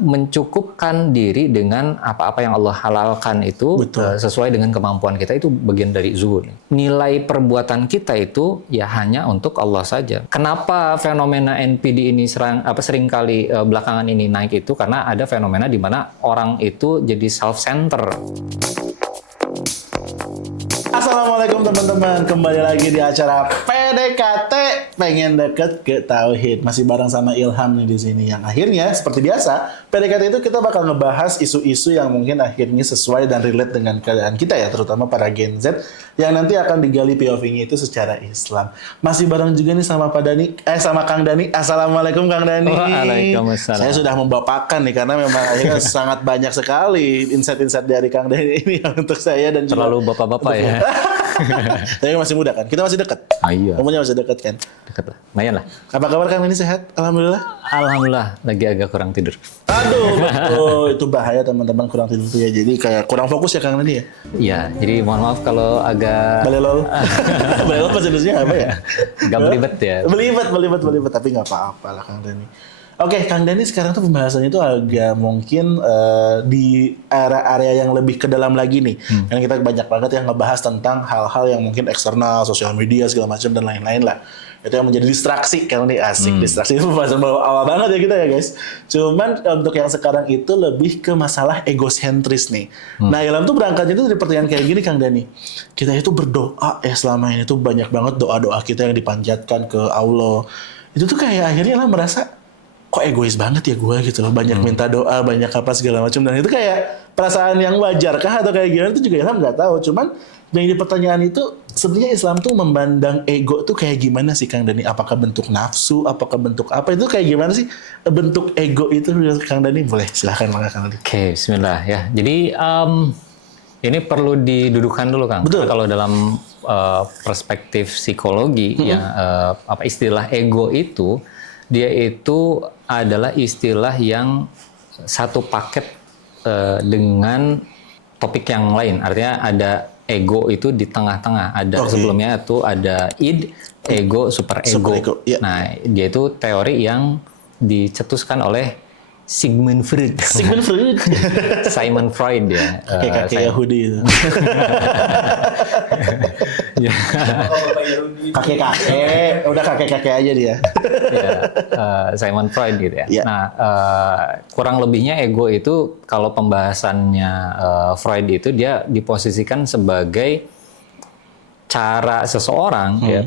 mencukupkan diri dengan apa-apa yang Allah halalkan itu sesuai dengan kemampuan kita, itu bagian dari zuhud. Nilai perbuatan kita itu ya hanya untuk Allah saja. Kenapa fenomena NPD ini sering kali belakangan ini naik itu karena ada fenomena di mana orang itu jadi self-center. Assalamualaikum teman-teman, kembali lagi di acara PDKT pengen deket ke Tauhid. Masih bareng sama Ilham nih di sini. Yang akhirnya seperti biasa, PDKT itu kita bakal ngebahas isu-isu yang mungkin akhirnya sesuai dan relate dengan keadaan kita ya, terutama para Gen Z yang nanti akan digali POV-nya itu secara Islam. Masih bareng juga nih sama Pak Dani, sama Kang Dani. Assalamualaikum Kang Dani. Waalaikumsalam. Saya sudah membapakkan nih karena memang akhirnya sangat banyak sekali insight-insight dari Kang Dani ini untuk saya dan juga terlalu bapak-bapak ya. Tapi masih muda kan? Kita masih dekat. Iya. Umurnya masih dekat kan? Dekat lah. Lumayan lah. Apa kabar Kang ini, sehat? Alhamdulillah. Alhamdulillah, lagi agak kurang tidur. Aduh, betul. Itu bahaya teman-teman kurang tidur tuh ya. Jadi kayak kurang fokus ya Kang ini ya? Iya, jadi mohon maaf kalau agak... Balelol. Balelol bahasa Indonesia apa ya? Agak belibet ya. Belibet. Tapi nggak apa-apa lah Kang Dani. Oke, Kang Dani sekarang tuh pembahasannya itu agak mungkin di area-area yang lebih ke dalam lagi nih. Karena kita banyak banget yang ngebahas tentang hal-hal yang mungkin eksternal, sosial media segala macam dan lain-lain lah. Itu yang menjadi distraksi, karena ini asik. Distraksi itu pembahasan awal banget ya kita ya guys. Cuman untuk yang sekarang itu lebih ke masalah egosentris nih. Nah, Ilham tuh berangkatnya itu dari pertanyaan kayak gini Kang Dani. Kita itu berdoa ya selama ini tuh banyak banget doa-doa kita yang dipanjatkan ke Allah. Itu tuh kayak akhirnya Ilham merasa kok egois banget ya gue gitu loh, banyak minta doa, banyak apa segala macam, dan itu kayak perasaan yang wajar kah atau kayak gimana itu juga Ilham nggak tahu. Cuman yang di pertanyaan itu sebenarnya Islam tuh memandang ego tuh kayak gimana sih Kang Dani? Apakah bentuk nafsu, apakah bentuk apa, itu kayak gimana sih bentuk ego itu Kang Dani? Boleh silahkan Kang Dani. Oke, bismillah ya. Jadi ini perlu didudukan dulu Kang. Betul. Kalau dalam perspektif psikologi ya, apa istilah ego itu, dia itu adalah istilah yang satu paket dengan topik yang lain. Artinya ada ego itu di tengah-tengah. Ada sebelumnya itu ada id, ego, super ego. Yeah. Nah, dia itu teori yang dicetuskan oleh Sigmund Freud. Simon Freud ya. Kakek Yahudi itu. Kakek-kakek, udah kakek-kakek aja dia. Ya, Simon Freud gitu ya. Yeah. Nah, kurang lebihnya ego itu kalau pembahasannya Freud itu dia diposisikan sebagai cara seseorang ya,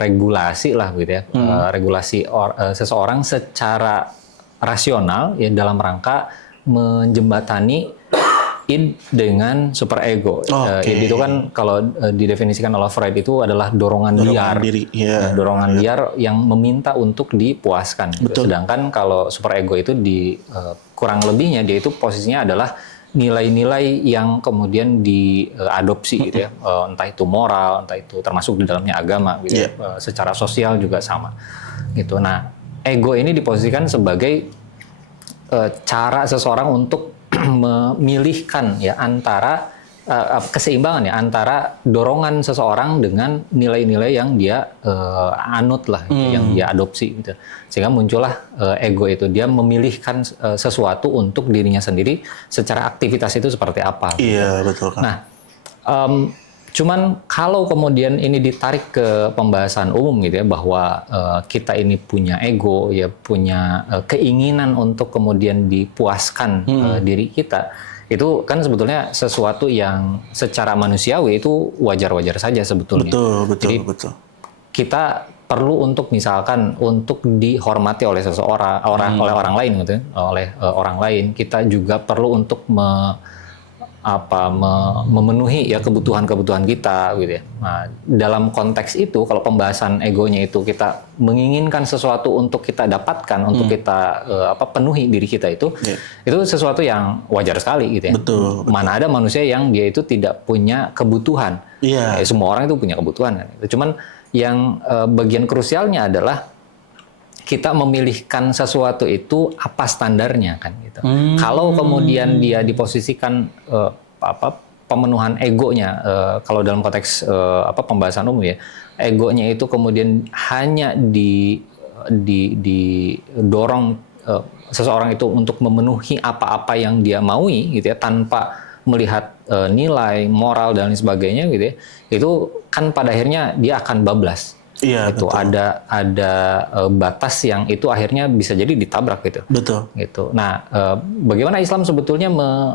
regulasi lah gitu ya, regulasi seseorang secara rasional ya dalam rangka menjembatani id dengan super ego. Id itu kan kalau didefinisikan oleh Freud itu adalah dorongan liar, diri. Yeah. Dorongan liar yang meminta untuk dipuaskan. Betul. Sedangkan kalau super ego itu di kurang lebihnya dia itu posisinya adalah nilai-nilai yang kemudian diadopsi gitu ya, entah itu moral, entah itu termasuk di dalamnya agama gitu. Yeah. Secara sosial juga sama gitu. Nah, ego ini diposisikan sebagai cara seseorang untuk memilihkan ya antara keseimbangan ya antara dorongan seseorang dengan nilai-nilai yang dia anut lah, yang dia adopsi gitu. Sehingga muncullah ego itu, dia memilihkan sesuatu untuk dirinya sendiri secara aktivitas itu seperti apa. Iya, gitu. betul kan. Nah, cuman kalau kemudian ini ditarik ke pembahasan umum gitu ya, bahwa kita ini punya ego ya, punya keinginan untuk kemudian dipuaskan diri kita, itu kan sebetulnya sesuatu yang secara manusiawi itu wajar-wajar saja sebetulnya. Betul. Kita perlu untuk misalkan untuk dihormati oleh seseorang, oleh orang lain gitu ya, oleh orang lain. Kita juga perlu untuk memenuhi ya kebutuhan-kebutuhan kita gitu ya. Nah, dalam konteks itu kalau pembahasan egonya itu kita menginginkan sesuatu untuk kita dapatkan, untuk kita penuhi diri kita itu sesuatu yang wajar sekali gitu ya. Betul. Mana ada manusia yang dia itu tidak punya kebutuhan. Iya. Semua orang itu punya kebutuhan kan. Cuman yang bagian krusialnya adalah kita memilihkan sesuatu itu apa standarnya kan gitu. Kalau kemudian dia diposisikan pemenuhan egonya, kalau dalam konteks pembahasan umum ya, egonya itu kemudian hanya didorong seseorang itu untuk memenuhi apa-apa yang dia maui gitu ya, tanpa melihat nilai moral dan lain sebagainya gitu ya, itu kan pada akhirnya dia akan bablas. Iya, Itu betul. ada batas yang itu akhirnya bisa jadi ditabrak gitu. Betul. Gitu. Nah, bagaimana Islam sebetulnya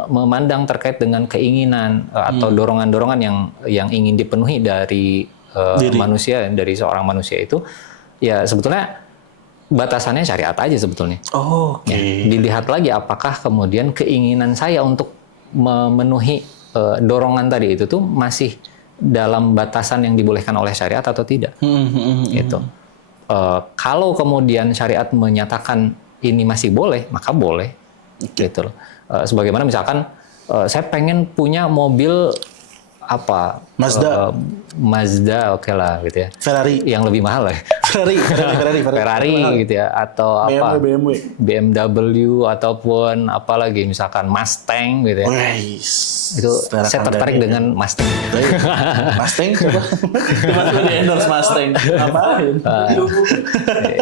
memandang terkait dengan keinginan atau dorongan-dorongan yang ingin dipenuhi dari manusia, dari seorang manusia itu, ya sebetulnya batasannya syariat aja sebetulnya. Oh, oke. Ya, dilihat lagi apakah kemudian keinginan saya untuk memenuhi dorongan tadi itu tuh masih dalam batasan yang dibolehkan oleh syariat atau tidak. Gitu. Kalau kemudian syariat menyatakan ini masih boleh, maka boleh. Gitu loh. Sebagaimana misalkan saya pengen punya mobil apa? Mazda. Mazda, oke lah gitu ya. Ferrari. Yang lebih mahal ya. Ferrari gitu ya, atau apa? BMW ataupun apalagi misalkan Mustang gitu ya. Itu saya tertarik dengan Mustang. Mustang coba. Coba di endorse Mustang. Apaan?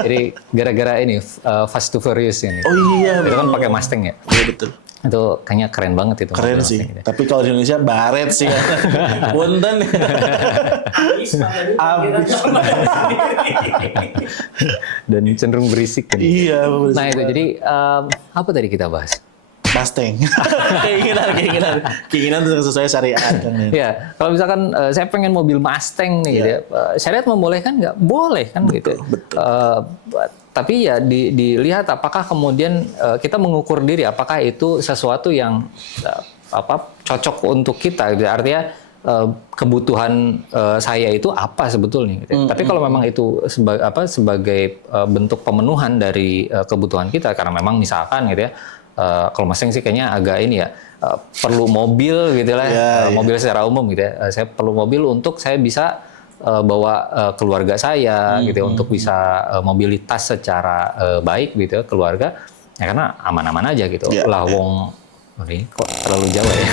Jadi gara-gara ini Fast to Furious ini. Oh iya, itu kan pakai Mustang ya. Iya betul. Itu kayaknya keren banget itu. Keren sih. Gitu. Tapi kalau di Indonesia baret sih. Punten. Abis. Dan cenderung berisik kan. Iya. Nah itu jadi apa tadi kita bahas? Mustang. keinginan sesuai syariat kan. Ya, kalau misalkan saya pengen mobil Mustang nih, gitu ya, syariat membolehkan nggak? Boleh kan gitu. Betul. Tapi ya dilihat apakah kemudian kita mengukur diri apakah itu sesuatu yang cocok untuk kita. Gitu. Artinya kebutuhan saya itu apa sebetulnya. Gitu. Tapi kalau memang itu sebagai bentuk pemenuhan dari kebutuhan kita, karena memang misalkan gitu ya. Kalau Mustang sih kayaknya agak ini ya, perlu mobil gitu lah, mobil secara umum gitu ya. Saya perlu mobil untuk saya bisa bawa keluarga saya gitu ya, untuk bisa mobilitas secara baik gitu ya, keluarga. Ya karena aman-aman aja gitu. Lah wong ini kok terlalu Jawa ya.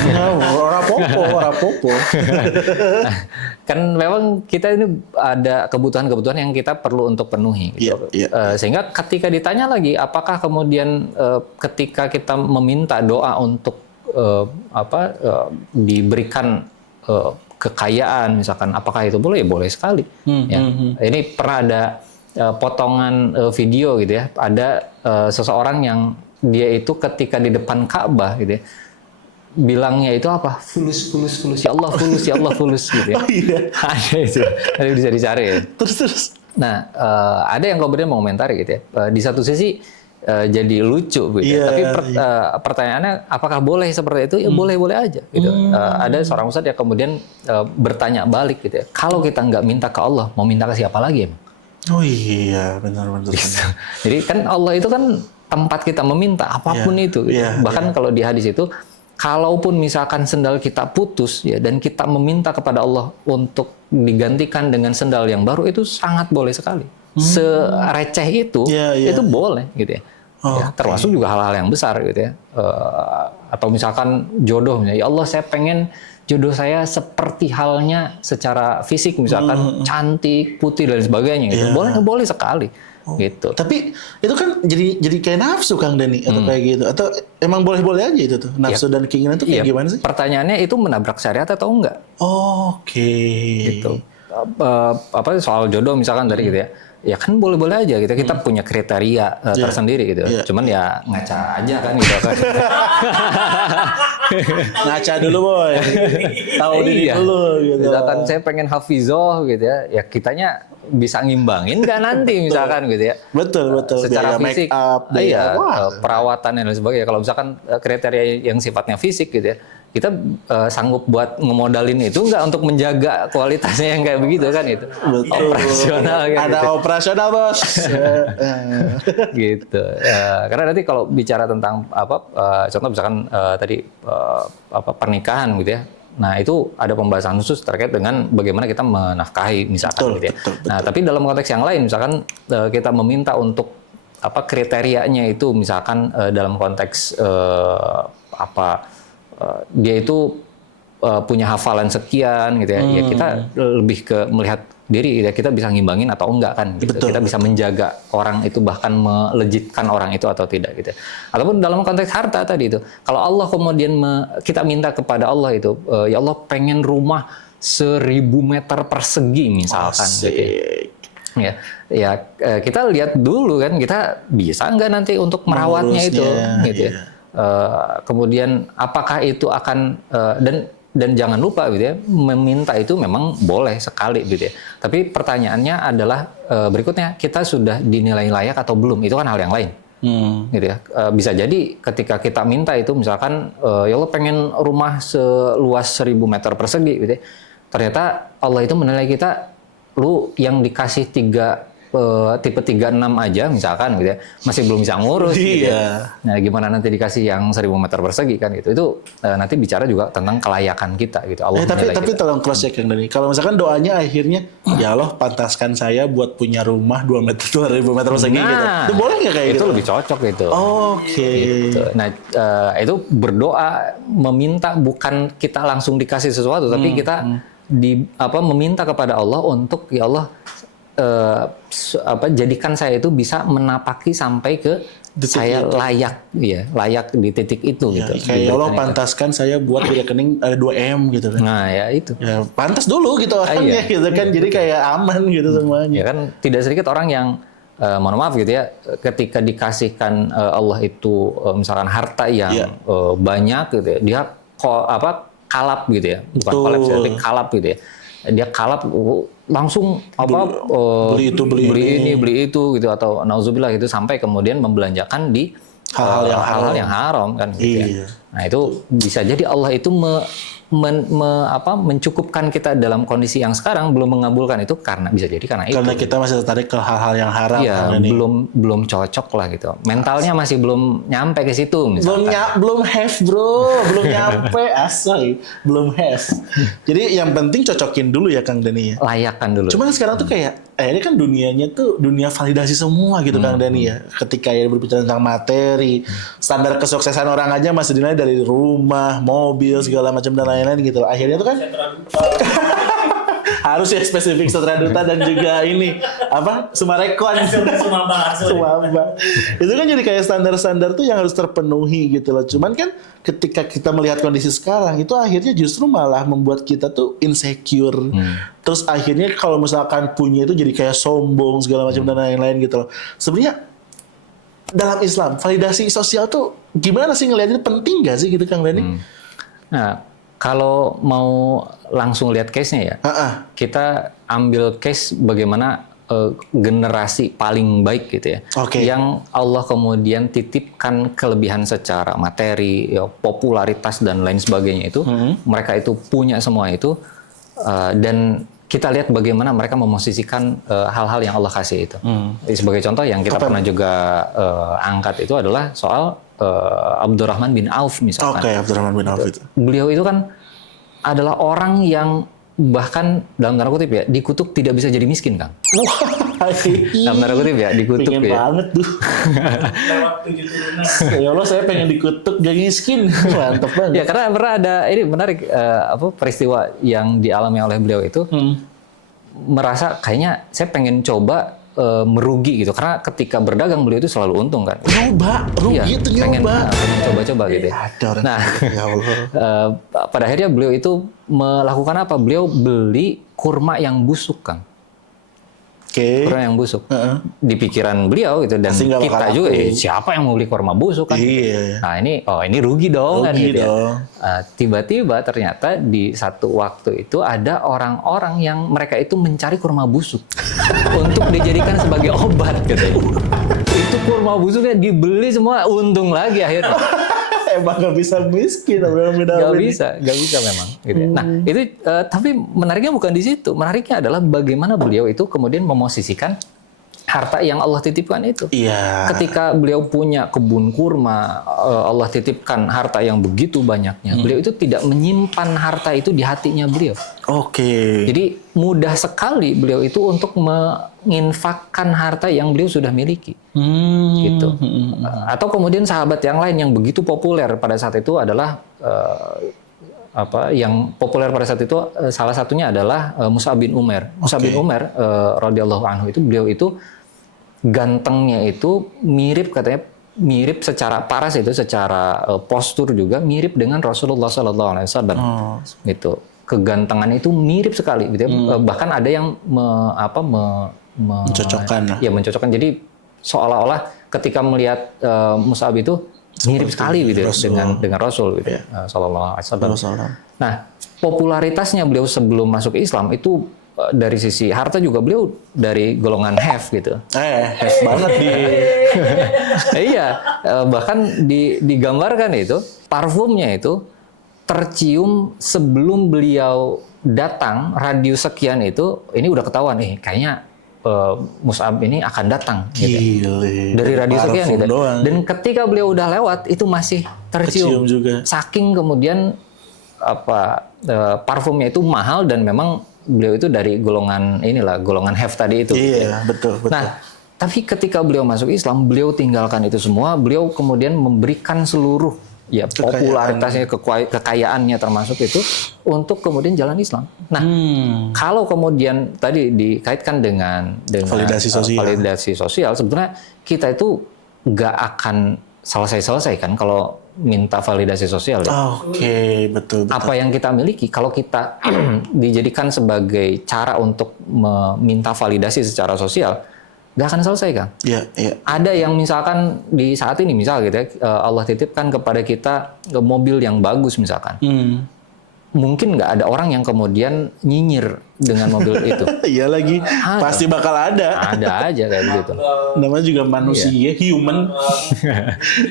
Rapopo. Kan memang kita ini ada kebutuhan-kebutuhan yang kita perlu untuk penuhi. Gitu. Sehingga ketika ditanya lagi, apakah kemudian ketika kita meminta doa untuk diberikan kekayaan, misalkan, apakah itu boleh? Ya boleh sekali. Ini pernah ada potongan video gitu ya. Ada seseorang yang dia itu ketika di depan Ka'bah gitu ya, bilangnya itu apa? Fulus, ya Allah fulus gitu ya. Oh iya. Ada itu, ada bisa dicari ya. Terus. Nah, ada yang kemudian mengomentari gitu ya. Di satu sisi jadi lucu gitu. Tapi pertanyaannya apakah boleh seperti itu? Ya boleh-boleh aja gitu. Ada seorang ustadz yang kemudian bertanya balik gitu ya. Kalau kita nggak minta ke Allah, mau minta ke siapa lagi emang? Oh iya, benar. Jadi kan Allah itu kan tempat kita meminta apapun itu. Gitu. Bahkan kalau di hadis itu, kalaupun misalkan sendal kita putus ya, dan kita meminta kepada Allah untuk digantikan dengan sendal yang baru, itu sangat boleh sekali. Sereceh itu boleh gitu ya. Termasuk juga hal-hal yang besar gitu ya. Atau misalkan jodoh, ya Allah saya pengen jodoh saya seperti halnya secara fisik, misalkan cantik, putih dan sebagainya gitu. Boleh sekali. Gitu. Tapi itu kan jadi kayak nafsu Kang Dani atau kayak gitu, atau emang boleh-boleh aja itu tuh nafsu dan keinginan itu kayak gimana sih? Pertanyaannya itu menabrak syariat atau enggak? Oke. Gitu. Soal jodoh misalkan tadi gitu ya. Ya kan boleh-boleh aja gitu. Kita punya kriteria tersendiri gitu. Cuman ya ngaca aja kan gitu kan. Ngaca dulu boy. Tahu diri dulu gitu. Misalkan saya pengen hafizoh gitu ya. Ya kitanya bisa ngimbangin nggak nanti misalkan gitu ya. Betul. Secara biaya fisik, make up, perawatan dan lain sebagainya. Kalau misalkan kriteria yang sifatnya fisik gitu ya, kita sanggup buat ngemodalin itu nggak untuk menjaga kualitasnya yang kayak begitu kan itu. Betul. Operasional kayak ada gitu. Operasional bos. Gitu. Karena nanti kalau bicara tentang contoh misalkan tadi pernikahan gitu ya. Nah itu ada pembahasan khusus terkait dengan bagaimana kita menafkahi misalkan gitu ya. Betul. Nah tapi dalam konteks yang lain misalkan kita meminta untuk kriterianya itu misalkan dalam konteks dia itu punya hafalan sekian gitu ya. Ya kita lebih ke melihat diri, ya kita bisa ngimbangin atau enggak kan gitu. Betul, Kita bisa menjaga orang itu, bahkan melejitkan orang itu atau tidak gitu. Ataupun dalam konteks harta tadi itu, kalau Allah kemudian kita minta kepada Allah itu, ya Allah pengen rumah 1.000 meter persegi misalkan gitu ya. Kita lihat dulu kan, kita bisa nggak nanti untuk merawatnya itu gitu ya. Kemudian apakah itu akan dan jangan lupa gitu ya, meminta itu memang boleh sekali gitu ya. Tapi pertanyaannya adalah berikutnya, kita sudah dinilai layak atau belum, itu kan hal yang lain. Gitu ya. Bisa jadi ketika kita minta itu misalkan ya Allah pengen rumah seluas 1.000 meter persegi gitu ya. Ternyata Allah itu menilai kita, lu yang dikasih tipe 36 aja misalkan gitu ya, masih belum bisa ngurus gitu ya. Nah, gimana nanti dikasih yang 1.000 meter persegi kan gitu. Itu nanti bicara juga tentang kelayakan kita gitu. Allah tapi tolong cross check yang dari. Kalau misalkan doanya akhirnya ya Allah pantaskan saya buat punya rumah 2 ribu meter persegi gitu. Itu boleh nggak kayak gitu? Itu lebih cocok gitu. Oke. Gitu. Nah, itu berdoa meminta, bukan kita langsung dikasih sesuatu, tapi kita meminta kepada Allah untuk ya Allah jadikan saya itu bisa menapaki sampai ke saya layak di titik itu gitu. Kayak Allah pantaskan saya buat di rekening 2M gitu kan. Nah, ya itu. Ya, pantas dulu gitu orangnya gitu kan. Jadi kayak aman gitu semuanya. Ya kan, tidak sedikit orang yang mohon maaf gitu ya, ketika dikasihkan Allah itu misalkan harta yang banyak gitu ya, dia kalap gitu ya. Bukan kolaps, tapi kalap gitu ya. Dia kalap langsung beli ini beli itu gitu, atau nauzubillah gitu, sampai kemudian membelanjakan di hal-hal yang haram kan gitu ya. Nah, itu bisa jadi Allah itu mencukupkan kita dalam kondisi yang sekarang, belum mengabulkan itu karena bisa jadi karena itu. Karena kita masih tertarik ke hal-hal yang haram. Iya, belum cocok lah gitu. Mentalnya masih belum nyampe ke situ misalkan. Belum have bro, belum nyampe asal, belum have. Jadi yang penting cocokin dulu ya Kang Dani ya. Layakkan dulu. Cuman sekarang tuh kayak ini kan dunianya tuh dunia validasi semua gitu Kang Dani ya. Ketika ya berbicara tentang materi, standar kesuksesan orang aja masih dinilai dari rumah, mobil, segala macam dan lain-lain gitu. Akhirnya tuh kan harus ya spesifik Setra Duta dan juga ini Sumarekon. Sumaba. Itu kan jadi kayak standar-standar tuh yang harus terpenuhi gitu loh. Cuman kan ketika kita melihat kondisi sekarang itu akhirnya justru malah membuat kita tuh insecure. Terus akhirnya kalau misalkan punya itu jadi kayak sombong segala macam dan lain-lain gitu loh. Sebenarnya dalam Islam validasi sosial tuh gimana sih ngeliatnya, penting gak sih gitu Kang Dani? Nah, kalau mau langsung lihat case-nya ya, kita ambil case bagaimana generasi paling baik gitu ya, yang Allah kemudian titipkan kelebihan secara materi, ya, popularitas dan lain sebagainya itu, mereka itu punya semua itu, dan kita lihat bagaimana mereka memosisikan hal-hal yang Allah kasih itu. Sebagai contoh yang kita pernah juga angkat itu adalah soal Abdurrahman bin Auf misalkan. Abdurrahman bin Auf itu. Beliau itu kan adalah orang yang bahkan dalam tanda kutip ya dikutuk tidak bisa jadi miskin, Kang. Dalam tanda kutip ya dikutuk. Pengen banget tuh. Ya Allah, saya pengen dikutuk jadi miskin. Mantap banget. Ya karena pernah ada ini menarik peristiwa yang dialami oleh beliau itu, merasa kayaknya saya pengen coba merugi gitu, karena ketika berdagang beliau itu selalu untung kan. Rugi itu nyoba. Pengen coba-coba gitu. Nah, ya Allah. Pada akhirnya beliau itu melakukan apa? Beliau beli kurma yang busuk, Kang. Kurma yang busuk. Di pikiran beliau gitu, dan kita juga siapa yang mau beli kurma busuk kan? Nah ini rugi dong kan gitu ya. Tiba-tiba ternyata di satu waktu itu ada orang-orang yang mereka itu mencari kurma busuk untuk dijadikan sebagai obat katanya. Itu kurma busuknya dibeli semua, untung lagi akhirnya. Emang gak bisa miskin, gak bisa memang. Gitu. Nah itu tapi menariknya bukan di situ. Menariknya adalah bagaimana beliau itu kemudian memosisikan harta yang Allah titipkan itu. Ketika beliau punya kebun kurma, Allah titipkan harta yang begitu banyaknya. Beliau itu tidak menyimpan harta itu di hatinya beliau. Jadi mudah sekali beliau itu untuk menginfakkan harta yang beliau sudah miliki. Gitu. Atau kemudian sahabat yang lain yang begitu populer pada saat itu adalah yang populer pada saat itu salah satunya adalah Mus'ab bin Umair. Mus'ab bin Umair radhiyallahu anhu itu beliau itu gantengnya itu katanya mirip secara paras itu, secara postur juga mirip dengan Rasulullah SAW. Gitu. Kegantengan itu mirip sekali gitu ya. Bahkan ada yang mencocokkan. Ya, mencocokkan. Jadi seolah-olah ketika melihat Mus'ab itu mirip sekali gitu ya, dengan Rasul gitu. Sallallahu alaihi wasallam. Nah, popularitasnya beliau sebelum masuk Islam itu dari sisi harta juga beliau dari golongan have gitu. Have banget di. Iya, bahkan digambarkan itu parfumnya itu tercium sebelum beliau datang, radius sekian itu ini udah ketahuan kayaknya Mus'ab ini akan datang gitu. Gile, dari radius sekian gitu. Doang. Dan ketika beliau udah lewat itu masih tercium juga. Saking kemudian parfumnya itu mahal dan memang beliau itu dari golongan golongan have tadi itu. Iya, betul. Nah, tapi ketika beliau masuk Islam, beliau tinggalkan itu semua, beliau kemudian memberikan seluruh popularitasnya, kekayaannya termasuk itu untuk kemudian jalan Islam. Nah, kalau kemudian tadi dikaitkan dengan validasi sosial, sebenarnya kita itu nggak akan selesai kan kalau minta validasi sosial. Oke, betul. Apa yang kita miliki, kalau kita dijadikan sebagai cara untuk meminta validasi secara sosial, nggak akan selesai kan? Iya. Ada yang misalkan di saat ini gitu ya, Allah titipkan kepada kita mobil yang bagus misalkan. Mungkin nggak ada orang yang kemudian nyinyir dengan mobil itu. Iya lagi, pasti bakal ada. Ada aja kayak gitu. Namanya juga manusia, human.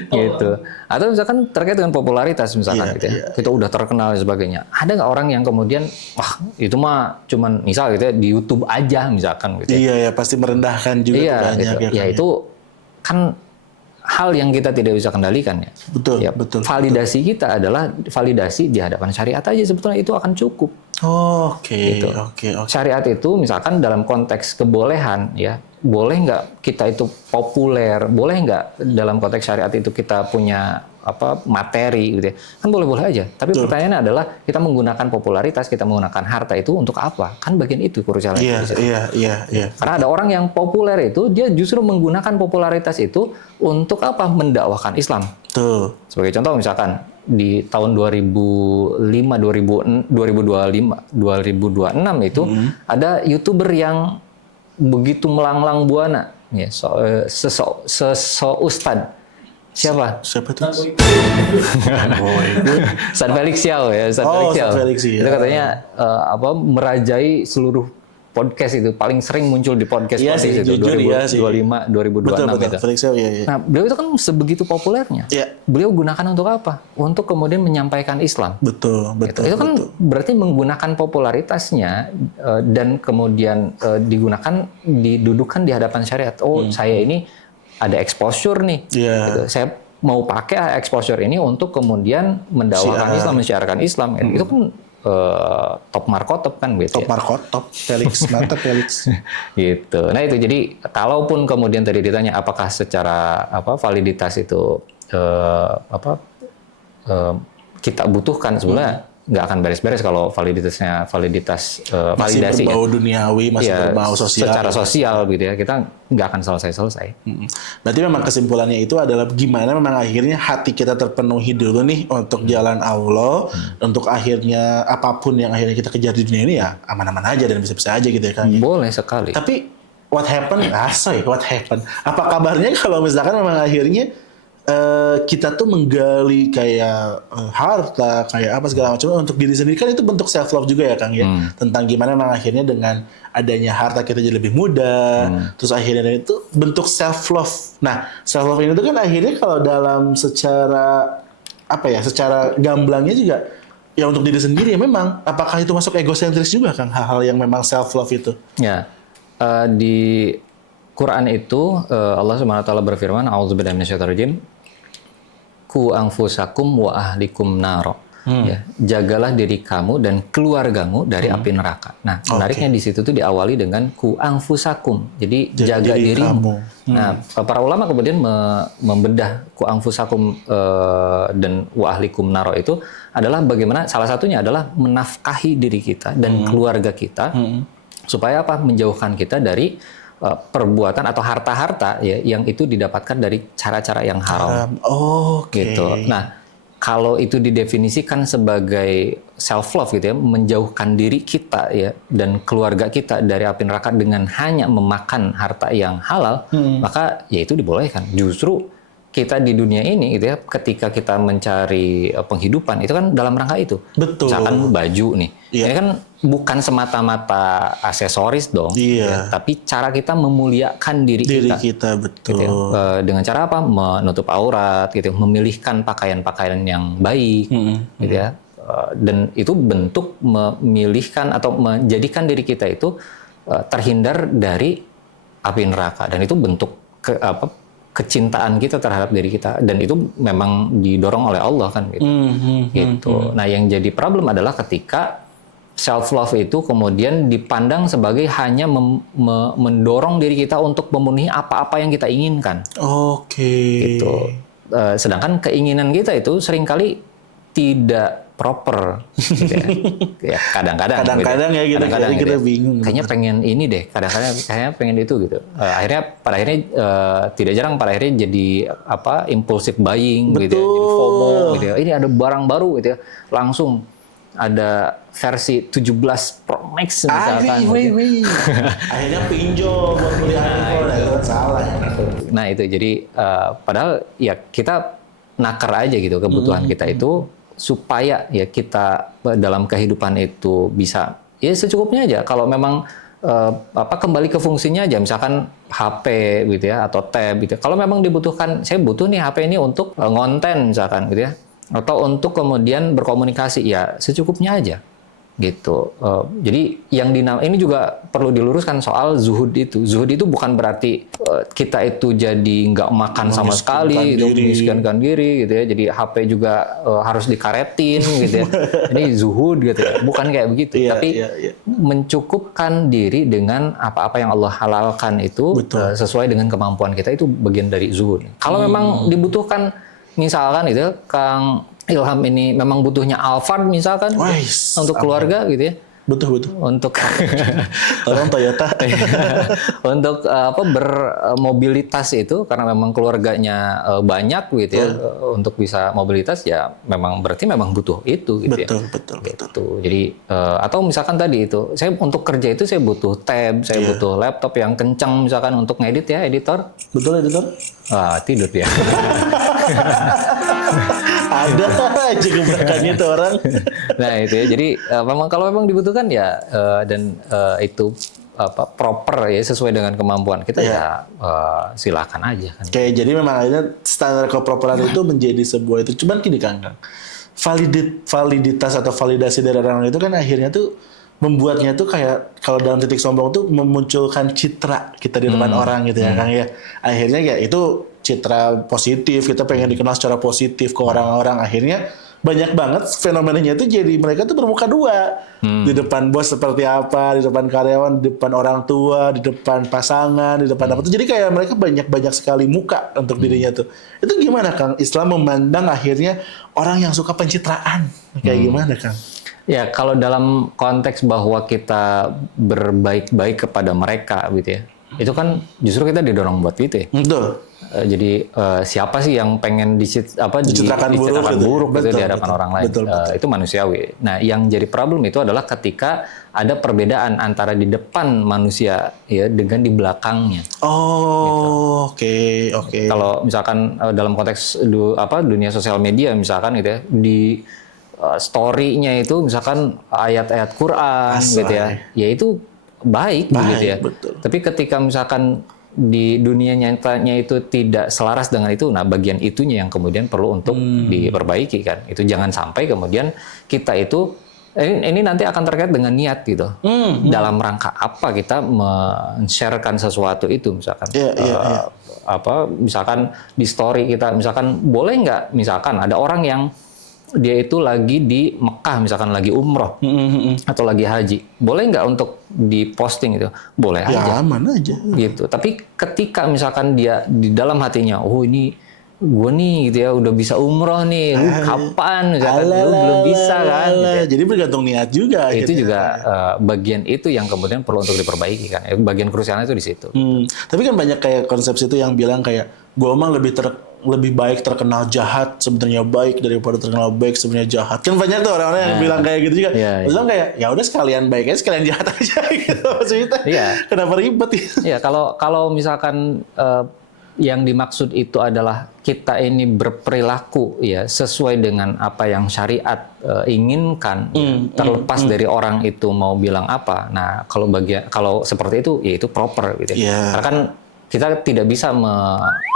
Gitu. Atau misalkan terkait dengan popularitas misalkan gitu ya. Kita udah terkenal dan sebagainya. Ada nggak orang yang kemudian, wah itu mah cuman misal gitu ya, di YouTube aja misalkan gitu ya. Iya, pasti merendahkan juga banyak. Gitu. Ya itu kan hal yang kita tidak bisa kendalikan ya. Betul, betul. Validasi kita adalah validasi di hadapan syariat aja, sebetulnya itu akan cukup. Oke. Syariat itu misalkan dalam konteks kebolehan ya, boleh nggak kita itu populer, boleh nggak dalam konteks syariat itu kita punya materi gitu ya, kan boleh-boleh aja. Tapi pertanyaannya adalah kita menggunakan popularitas, kita menggunakan harta itu untuk apa? Kan bagian itu krusialnya. Iya. Karena ada orang yang populer itu dia justru menggunakan popularitas itu untuk apa? Mendakwahkan Islam. Tuh. Sebagai contoh misalkan di tahun 2026 itu ada YouTuber yang begitu melanglang buana ya, ustad. Siapa tuh? San Felix Xiao ya, Itu katanya merajai seluruh podcast itu, paling sering muncul di podcast itu 2025 2026 betul, itu. Felix Xiao, iya. Nah, beliau itu kan sebegitu populernya. Iya. Beliau gunakan untuk apa? Untuk kemudian menyampaikan Islam. Betul. Itu kan berarti menggunakan popularitasnya dan kemudian didudukan di hadapan syariat. Saya ini ada exposure nih. Gitu. Saya mau pakai exposure ini untuk kemudian mendakwakan Islam, mensiarkan Islam. Itu kan top markotop kan gitu. Top markotop, Felix, mantap Felix. Gitu. Nah itu jadi kalaupun kemudian tadi ditanya apakah secara validitas itu kita butuhkan, sebenarnya nggak akan beres-beres kalau validasi masih berbau duniawi, masih berbau sosial. Secara sosial gitu ya, kita nggak akan selesai. Berarti memang kesimpulannya itu adalah gimana memang akhirnya hati kita terpenuhi dulu nih untuk jalan Allah, untuk akhirnya apapun yang akhirnya kita kejar di dunia ini ya aman-aman aja dan bisa-bisa aja gitu ya Kang. Boleh sekali. Tapi what happened? Apa kabarnya kalau misalkan memang akhirnya kita tuh menggali kayak harta, kayak apa segala macam untuk diri sendiri, kan itu bentuk self love juga ya Kang ya. Tentang gimana memang akhirnya dengan adanya harta kita jadi lebih mudah, terus akhirnya itu bentuk self love. Nah, self love ini tuh kan akhirnya kalau dalam secara secara gamblangnya juga ya untuk diri sendiri ya, memang apakah itu masuk egosentris juga Kang, hal-hal yang memang self love itu? Ya. Di Quran itu Allah Subhanahu wa taala berfirman, A'udzubillahi minasyaitonir rajim. Ku anfusakum wa ahlikum naro. ya, jagalah diri kamu dan keluargamu dari api neraka. Nah, menariknya di situ tuh diawali dengan ku anfusakum. Jadi jaga dirimu. Nah, para ulama kemudian membedah ku anfusakum dan wa ahlikum naro itu adalah bagaimana salah satunya adalah menafkahi diri kita dan keluarga kita supaya apa? Menjauhkan kita dari perbuatan atau harta-harta ya yang itu didapatkan dari cara-cara yang haram. Gitu. Nah, kalau itu didefinisikan sebagai self love gitu ya, menjauhkan diri kita ya dan keluarga kita dari api neraka dengan hanya memakan harta yang halal, maka ya itu dibolehkan. Justru kita di dunia ini gitu ya, ketika kita mencari penghidupan itu kan dalam rangka itu. Betul. Misalkan baju nih, ini kan bukan semata-mata aksesoris dong, ya, tapi cara kita memuliakan diri kita betul. Gitu ya. Dengan cara apa? Menutup aurat, gitu, memilihkan pakaian-pakaian yang baik, gitu ya. Dan itu bentuk memilihkan atau menjadikan diri kita itu terhindar dari api neraka, dan itu bentuk kecintaan kita terhadap diri kita, dan itu memang didorong oleh Allah kan gitu. Gitu. Nah, yang jadi problem adalah ketika self love itu kemudian dipandang sebagai hanya mendorong diri kita untuk memenuhi apa-apa yang kita inginkan. Gitu. Sedangkan keinginan kita itu seringkali tidak proper, gitu ya. Ya, kadang-kadang ya gitu, kadang-kadang kita bingung. Kayaknya pengen ini deh, kadang-kadang kayaknya pengen itu gitu. Pada akhirnya tidak jarang pada akhirnya jadi impulsive buying, gitu ya, jadi FOMO, gitu ya. Ini ada barang baru, gitu ya, langsung ada versi 17 Pro Max misalkan. Akhirnya pinjol buat beli iPhone, itu salah. Nah itu jadi padahal ya kita nakar aja gitu kebutuhan kita itu supaya ya kita dalam kehidupan itu bisa ya secukupnya aja. Kalau memang kembali ke fungsinya aja, misalkan HP gitu ya atau tab gitu. Kalau memang dibutuhkan, saya butuh nih HP ini untuk ngonten misalkan gitu ya, atau untuk kemudian berkomunikasi, ya secukupnya aja gitu. Jadi yang ini juga perlu diluruskan soal zuhud itu. Zuhud itu bukan berarti kita itu jadi nggak makan sama sekali, itu memiskinkan diri gitu ya. Jadi HP juga harus dikaretin gitu ya. Ini zuhud gitu ya. Bukan kayak begitu, tapi mencukupkan diri dengan apa-apa yang Allah halalkan itu sesuai dengan kemampuan kita, itu bagian dari zuhud. Kalau memang dibutuhkan, misalkan itu Kang Ilham ini memang butuhnya Alphard misalkan untuk keluarga gitu ya. Betul. Untuk orang Toyota. Untuk bermobilitas itu karena memang keluarganya banyak gitu ya, untuk bisa mobilitas ya memang berarti memang butuh itu gitu betul, ya. Betul. Jadi atau misalkan tadi itu saya untuk kerja itu saya butuh tab, saya butuh laptop yang kencang misalkan untuk ngedit ya, editor. Betul, editor. Tidur ya. Ada aja gebrakannya tuh orang. Nah itu ya, jadi memang kalau memang dibutuhkan ya dan itu proper ya sesuai dengan kemampuan kita ya silakan aja kan. Kayak jadi memang akhirnya standar keproperan itu menjadi sebuah itu. Cuman gini Kang, validitas atau validasi dari orang itu kan akhirnya tuh membuatnya tuh kayak kalau dalam titik sombong tuh memunculkan citra kita di depan orang gitu ya Kang ya. Akhirnya ya itu citra positif, kita pengen dikenal secara positif ke orang-orang. Akhirnya banyak banget fenomenanya itu jadi mereka tuh bermuka dua. Di depan bos seperti apa, di depan karyawan, di depan orang tua, di depan pasangan, di depan apa tuh. Jadi kayak mereka banyak sekali muka untuk dirinya tuh. Itu gimana Kang? Islam memandang akhirnya orang yang suka pencitraan. Kayak gimana Kang? Ya kalau dalam konteks bahwa kita berbaik-baik kepada mereka gitu ya, itu kan justru kita didorong buat gitu ya. Betul. Jadi siapa sih yang pengen dicitrakan buruk gitu di hadapan orang lain? Betul. Itu manusiawi. Nah, yang jadi problem itu adalah ketika ada perbedaan antara di depan manusia ya dengan di belakangnya. Oke. Kalau misalkan dalam konteks dunia sosial media misalkan gitu ya, di story-nya itu misalkan ayat-ayat Quran gitu ya. Ya itu baik gitu ya. Betul. Tapi ketika misalkan di dunia nyatanya itu tidak selaras dengan itu, nah bagian itunya yang kemudian perlu untuk diperbaiki kan. Itu jangan sampai kemudian kita itu ini nanti akan terkait dengan niat gitu. Dalam rangka apa kita men-sharekan sesuatu itu misalkan. Misalkan di story kita misalkan boleh nggak misalkan ada orang yang dia itu lagi di Mekah, misalkan lagi umroh atau lagi haji, boleh nggak untuk diposting itu? Boleh Ya aja, aman aja. gitu. Tapi ketika misalkan dia di dalam hatinya, oh ini gue nih gitu ya udah bisa umroh nih, lu kapan misalkan lu belum bisa kan? Gitu ya. Jadi bergantung niat juga. Itu akhirnya. juga bagian itu yang kemudian perlu untuk diperbaiki kan. Bagian krusialnya itu di situ. Tapi kan banyak kayak konsep itu yang bilang kayak gue mah lebih baik terkenal jahat sebenarnya baik daripada terkenal baik sebenarnya jahat. Kan banyak tuh orang-orang yang bilang kayak gitu juga. Iya, Bilang kayak ya udah sekalian baik aja sekalian jahat aja gitu maksudnya. Iya. Kenapa ribet gitu? Ya kalau misalkan yang dimaksud itu adalah kita ini berperilaku ya sesuai dengan apa yang syariat inginkan, terlepas dari orang itu mau bilang apa. Nah kalau seperti itu ya itu proper gitu. Yeah. Karena kan kita tidak bisa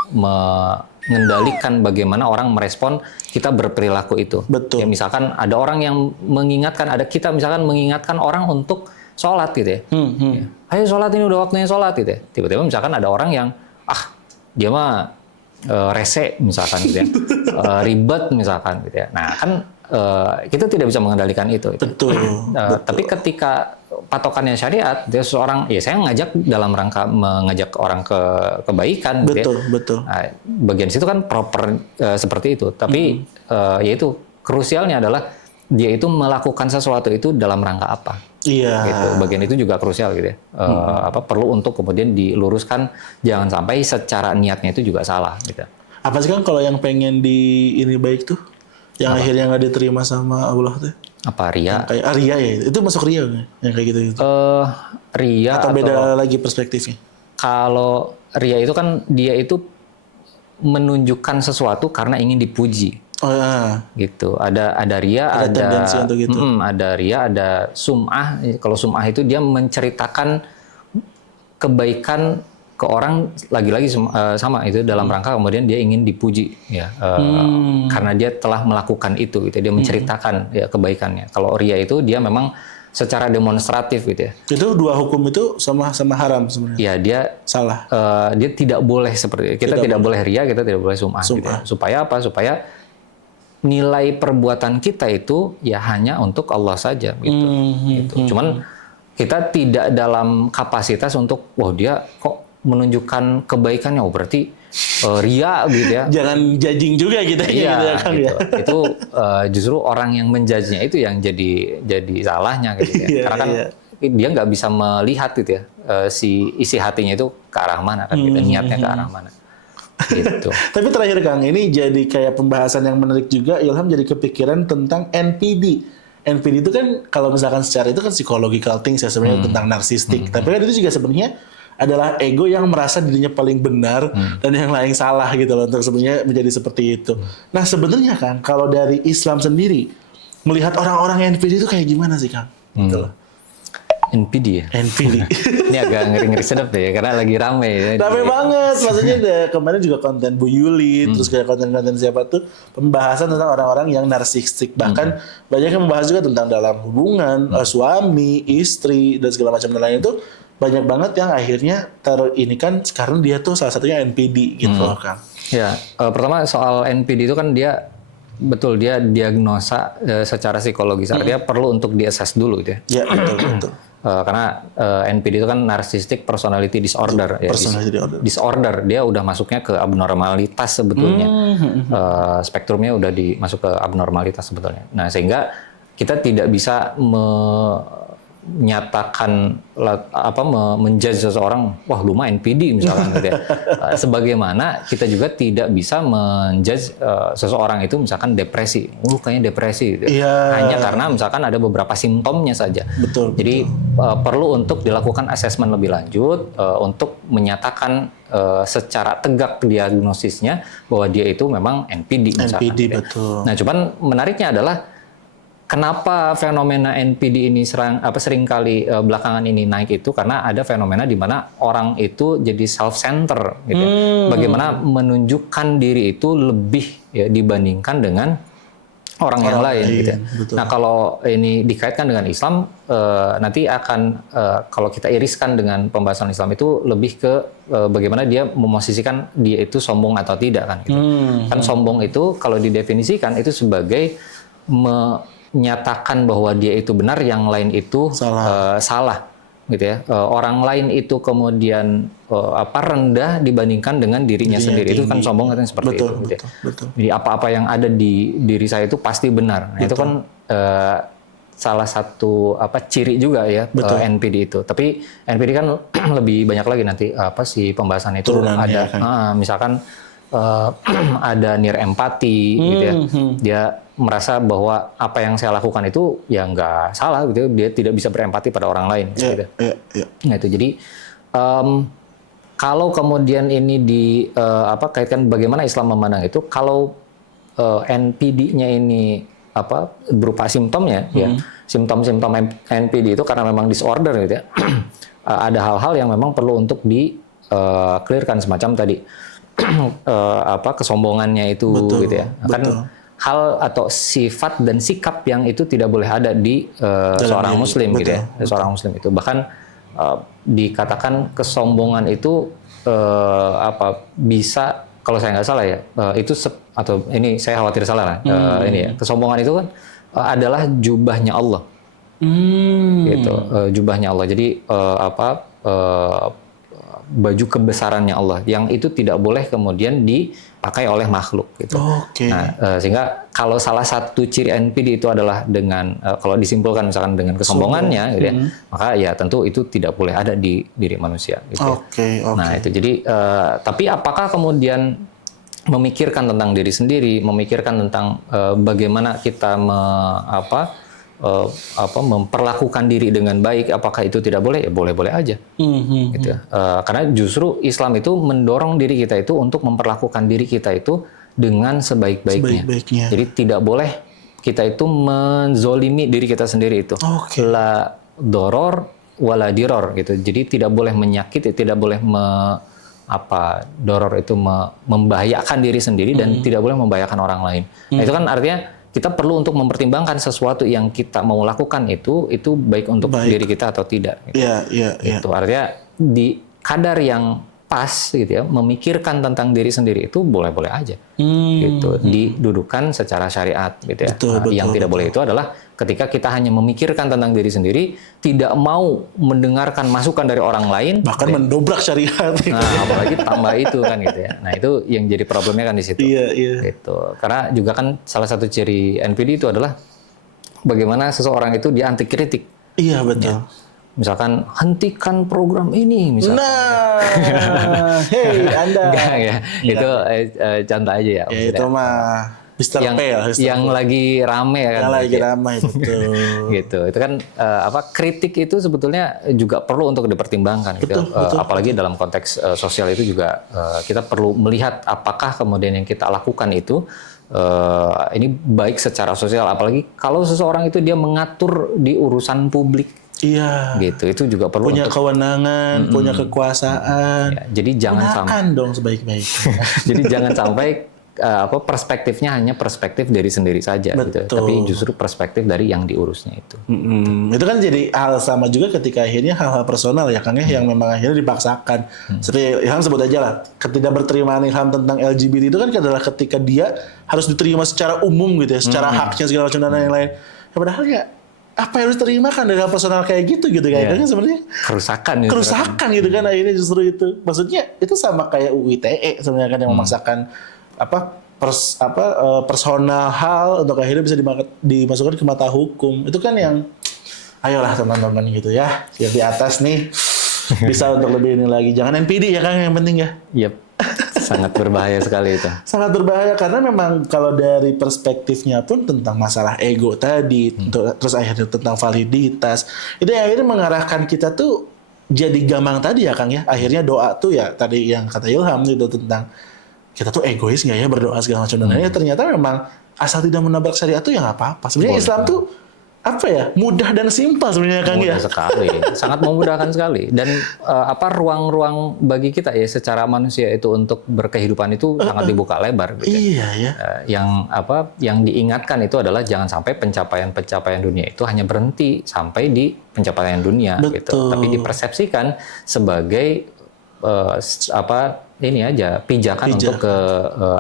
mengendalikan bagaimana orang merespon kita berperilaku itu. Betul. Ya misalkan ada orang yang mengingatkan, kita misalkan mengingatkan orang untuk sholat gitu ya. Ya, ayo sholat, ini udah waktunya sholat gitu ya. Tiba-tiba misalkan ada orang yang dia mah rese misalkan gitu ya, ribet misalkan gitu ya. Nah kan kita tidak bisa mengendalikan itu. Betul. Tapi ketika patokannya syariat, dia seseorang, ya saya ngajak dalam rangka mengajak orang ke kebaikan. Betul, gitu ya. betul. Nah, bagian situ kan proper seperti itu. Tapi yaitu krusialnya adalah dia itu melakukan sesuatu itu dalam rangka apa. Iya. Gitu. Bagian itu juga krusial gitu ya. Perlu untuk kemudian diluruskan, jangan sampai secara niatnya itu juga salah gitu. Apa sih kan kalau yang pengen di ini baik tuh, yang akhirnya nggak diterima sama Allah tuh? Apa ria? Kayak ria ya, itu masuk ria nggak? Yang kayak gitu. Ria Atau beda lagi perspektifnya? Kalau ria itu kan dia itu menunjukkan sesuatu karena ingin dipuji. Oh ya. Gitu. Ada ria, Ada tendensi untuk gitu. Ada ria, ada sum'ah. Kalau sum'ah itu dia menceritakan kebaikan ke orang, lagi-lagi sama itu dalam rangka kemudian dia ingin dipuji ya. Karena dia telah melakukan itu gitu. Dia menceritakan ya kebaikannya. Kalau ria itu dia memang secara demonstratif gitu ya. Itu dua hukum itu sama haram sebenarnya. Ya dia Salah. dia tidak boleh seperti itu. Kita tidak boleh ria, kita tidak boleh sum'ah. Gitu ya. Supaya apa? Supaya nilai perbuatan kita itu ya hanya untuk Allah saja gitu. Cuman kita tidak dalam kapasitas untuk wah dia kok menunjukkan kebaikannya, oh berarti ria gitu ya. Jangan judging juga kita Iya, gitu ya kan gitu. ya. Itu justru orang yang menjudge-nya itu yang jadi salahnya gitu ya. Karena kan dia nggak bisa melihat gitu ya si isi hatinya itu ke arah mana kan gitu, niatnya ke arah mana. Gitu. Tapi terakhir Kang, ini jadi kayak pembahasan yang menarik juga. Ilham jadi kepikiran tentang NPD. NPD itu kan kalau misalkan secara itu kan psychological things ya sebenarnya tentang narsistik. Tapi kan itu juga sebenarnya adalah ego yang merasa dirinya paling benar dan yang lain salah gitu loh, untuk sebenarnya menjadi seperti itu. Nah sebenarnya Kang, kalau dari Islam sendiri melihat orang-orang NPD itu kayak gimana sih Kang? Gitu loh. NPD ya? NPD. Ini agak ngeri-ngeri sedap deh ya, karena lagi rame ya. Rame banget, maksudnya kemarin juga konten Bu Yuli, terus kayak konten-konten siapa tuh, pembahasan tentang orang-orang yang narsistik. Bahkan banyak yang membahas juga tentang dalam hubungan, suami, istri, dan segala macam lain itu, banyak banget yang akhirnya ini kan sekarang dia tuh salah satunya NPD gitu loh Kang. Ya, pertama soal NPD itu kan dia, betul dia diagnosa secara psikologis, dia perlu untuk di-assess dulu gitu ya. Ya, betul. Karena NPD itu kan narcissistic personality disorder. Personality disorder. Dia udah masuknya ke abnormalitas sebetulnya. Spektrumnya udah masuk ke abnormalitas sebetulnya. Nah sehingga kita tidak bisa menyatakan menjudge seseorang, wah lu mah NPD misalkan gitu ya. Sebagaimana kita juga tidak bisa menjudge seseorang itu misalkan depresi, kayaknya depresi gitu. Hanya karena misalkan ada beberapa simptomnya saja. Betul. Jadi perlu untuk dilakukan asesmen lebih lanjut untuk menyatakan secara tegak diagnosisnya bahwa dia itu memang NPD misalkan. NPD gitu. betul. Nah cuman menariknya adalah kenapa fenomena NPD ini seringkali belakangan ini naik itu karena ada fenomena di mana orang itu jadi self-center gitu. Bagaimana menunjukkan diri itu lebih ya, dibandingkan dengan orang yang lain gitu. Betul. Nah, kalau ini dikaitkan dengan Islam nanti akan kalau kita iriskan dengan pembahasan Islam itu lebih ke bagaimana dia memosisikan dia itu sombong atau tidak kan gitu. Kan sombong itu kalau didefinisikan itu sebagai menyatakan bahwa dia itu benar, yang lain itu salah gitu ya. Orang lain itu kemudian rendah dibandingkan dengan dirinya sendiri, itu kan sombong, katanya seperti itu. Gitu ya. Jadi apa-apa yang ada di diri saya itu pasti benar. Nah, itu kan salah satu ciri juga ya NPD itu. Tapi NPD kan lebih banyak lagi nanti si pembahasan itu ada misalkan ada near empati gitu ya. Dia merasa bahwa apa yang saya lakukan itu ya nggak salah gitu. Dia tidak bisa berempati pada orang lain gitu. Nah, itu jadi kalau kemudian ini kaitkan bagaimana Islam memandang itu, kalau NPD-nya ini berupa simptomnya ya, simptom-simptom NPD itu karena memang disorder gitu ya. Ada hal-hal yang memang perlu untuk di clearkan, semacam tadi kesombongannya itu gitu ya. Kan hal atau sifat dan sikap yang itu tidak boleh ada di seorang muslim gitu ya. Seorang muslim itu bahkan dikatakan kesombongan itu bisa, kalau saya nggak salah ya, itu atau ini saya khawatir salah ini ya, kesombongan itu kan adalah jubahnya Allah. Gitu, jubahnya Allah. Jadi baju kebesarannya Allah yang itu tidak boleh kemudian dipakai oleh makhluk gitu. Nah, sehingga kalau salah satu ciri NPD itu adalah dengan kalau disimpulkan misalkan dengan kesombongannya gitu ya, maka ya tentu itu tidak boleh ada di diri manusia gitu. Nah, itu jadi tapi apakah kemudian memikirkan tentang diri sendiri, memikirkan tentang bagaimana kita memperlakukan diri dengan baik, apakah itu tidak boleh? Ya boleh-boleh aja. Gitu. Karena justru Islam itu mendorong diri kita itu untuk memperlakukan diri kita itu dengan sebaik-baiknya. Jadi tidak boleh kita itu menzolimi diri kita sendiri itu. La doror wala diror gitu. Jadi tidak boleh menyakiti, tidak boleh doror itu membahayakan diri sendiri dan tidak boleh membahayakan orang lain. Nah, itu kan artinya kita perlu untuk mempertimbangkan sesuatu yang kita mau lakukan itu baik untuk diri kita atau tidak. Gitu. Itu artinya di kadar yang pas gitu ya, memikirkan tentang diri sendiri itu boleh-boleh aja. Gitu, didudukan secara syariat gitu ya. Yang tidak boleh itu adalah ketika kita hanya memikirkan tentang diri sendiri, tidak mau mendengarkan masukan dari orang lain, bahkan mendobrak syariat. Nah, apalagi tambah itu kan gitu ya. Nah, itu yang jadi problemnya kan di situ. Gitu. Karena juga kan salah satu ciri NPD itu adalah bagaimana seseorang itu dia anti kritik. Iya, betul. Ya. Misalkan hentikan program ini misalkan. Nah, hei Anda. Enggak ya. Itu contoh aja ya. Ya itu mah Mr. yang lagi rame ya kan. Yang lagi rame betul. Gitu. Itu kan kritik itu sebetulnya juga perlu untuk dipertimbangkan gitu. Apalagi dalam konteks sosial itu juga kita perlu melihat apakah kemudian yang kita lakukan itu ini baik secara sosial, apalagi kalau seseorang itu dia mengatur di urusan publik. Iya. Gitu. Itu juga perlu punya kewenangan, punya kekuasaan. Ya, jadi jangan sampai dong sebaik-baiknya. Jadi jangan sampai perspektifnya hanya perspektif dari sendiri saja gitu. Tapi justru perspektif dari yang diurusnya itu. Itu kan jadi hal sama juga ketika akhirnya hal-hal personal ya Kang ya, yang memang akhirnya dipaksakan. Seperti Ilham sebut aja lah, ketika berterimaan Ilham tentang LGBT itu kan adalah ketika dia harus diterima secara umum gitu ya, secara haknya segala macam dan lain-lain. Ya, padahal ya apa yang harus terima kan dari hal personal kayak gitu kayaknya sebenarnya kerusakan gitu kan akhirnya justru itu. Maksudnya itu sama kayak UU ITE sebenarnya kan yang memaksakan personal hal untuk akhirnya bisa dimasukkan ke mata hukum. Itu kan yang ayolah teman-teman gitu ya, yang di atas nih bisa untuk lebih ini lagi. Jangan NPD ya Kang yang penting ya. Yep. Sangat berbahaya sekali itu. Sangat berbahaya karena memang kalau dari perspektifnya pun tentang masalah ego tadi, terus akhirnya tentang validitas, itu yang akhirnya mengarahkan kita tuh jadi gampang tadi ya Kang ya. Akhirnya doa tuh ya tadi yang kata Ilham itu tentang kita tuh egois nggak ya berdoa segala macam dan lainnya. Ternyata memang asal tidak menabrak syariat tuh ya nggak apa-apa. Sebenarnya Islam tuh mudah dan simpel sebenarnya Kang ya. Mudah sekali, sangat memudahkan sekali. Dan ruang-ruang bagi kita ya secara manusia itu untuk berkehidupan itu sangat dibuka lebar. Gitu. Iya ya. Yang diingatkan itu adalah jangan sampai pencapaian dunia itu hanya berhenti sampai di pencapaian dunia. Gitu. Tapi dipersepsikan sebagai ini aja pijakan untuk ke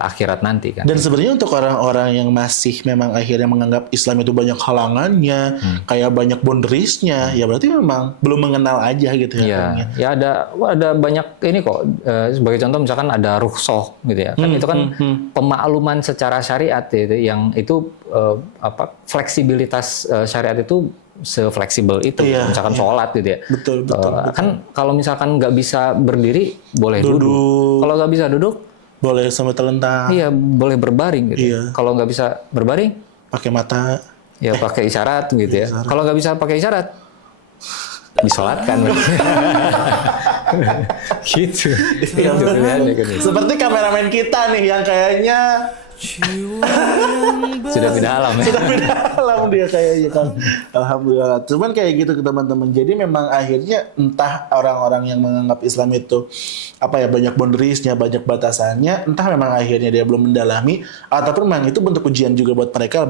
akhirat nanti kan. Dan sebenarnya untuk orang-orang yang masih memang akhirnya menganggap Islam itu banyak halangannya, kayak banyak boundariesnya, ya berarti memang belum mengenal aja gitu ya. Iya, ya ada banyak ini kok. Sebagai contoh misalkan ada rukhsah gitu ya. Kan itu kan pemakluman secara syariat itu yang itu fleksibilitas syariat itu sefleksibel itu. Misalkan sholat gitu ya. Betul. Kan kalau misalkan nggak bisa berdiri boleh duduk. Kalau nggak bisa duduk boleh sambil telentang. iya boleh berbaring gitu. Iya. Kalau nggak bisa berbaring Pakai mata. ya pakai isyarat gitu ya. Kalau nggak bisa pakai isyarat disolatkan. Gitu. Ya, Itu pilihannya kan. seperti kameramen kita nih yang kayaknya Sudah pindah alam ya. sudah pindah alam dia kayaknya kan. Alhamdulillah. Cuman kayak gitu ke teman-teman. Jadi memang akhirnya entah orang-orang yang menganggap Islam itu banyak boundariesnya, banyak batasannya, entah memang akhirnya dia belum mendalami ataupun memang itu bentuk ujian juga buat mereka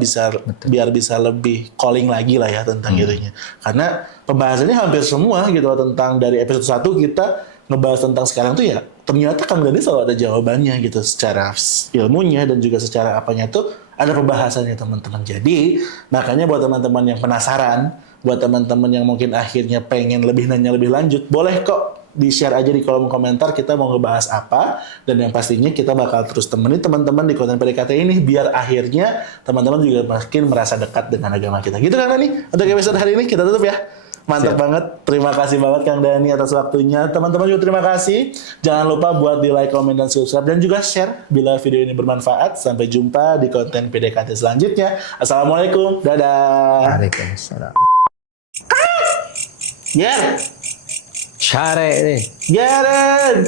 biar bisa lebih calling lagi lah ya tentang itunya. Karena pembahasannya hampir semua gitu tentang dari episode 1 kita ngebahas tentang sekarang tuh ya ternyata Kang Dani selalu ada jawabannya gitu secara ilmunya dan juga secara apanya tuh ada pembahasannya teman-teman. Jadi makanya buat teman-teman yang penasaran, buat teman-teman yang mungkin akhirnya pengen lebih nanya lebih lanjut, boleh kok di-share aja di kolom komentar kita mau ngebahas apa, dan yang pastinya kita bakal terus temenin teman-teman di konten PDKT ini biar akhirnya teman-teman juga makin merasa dekat dengan agama kita. Gitu kan Dani? Untuk episode hari ini kita tutup ya. Mantap banget. Terima kasih banget Kang Dani atas waktunya. Teman-teman juga terima kasih. Jangan lupa buat di like, komen, dan subscribe. Dan juga share bila video ini bermanfaat. Sampai jumpa di konten PDKT selanjutnya. Assalamualaikum. Dadah. Waalaikumsalam. Ger. Syare deh. Geren.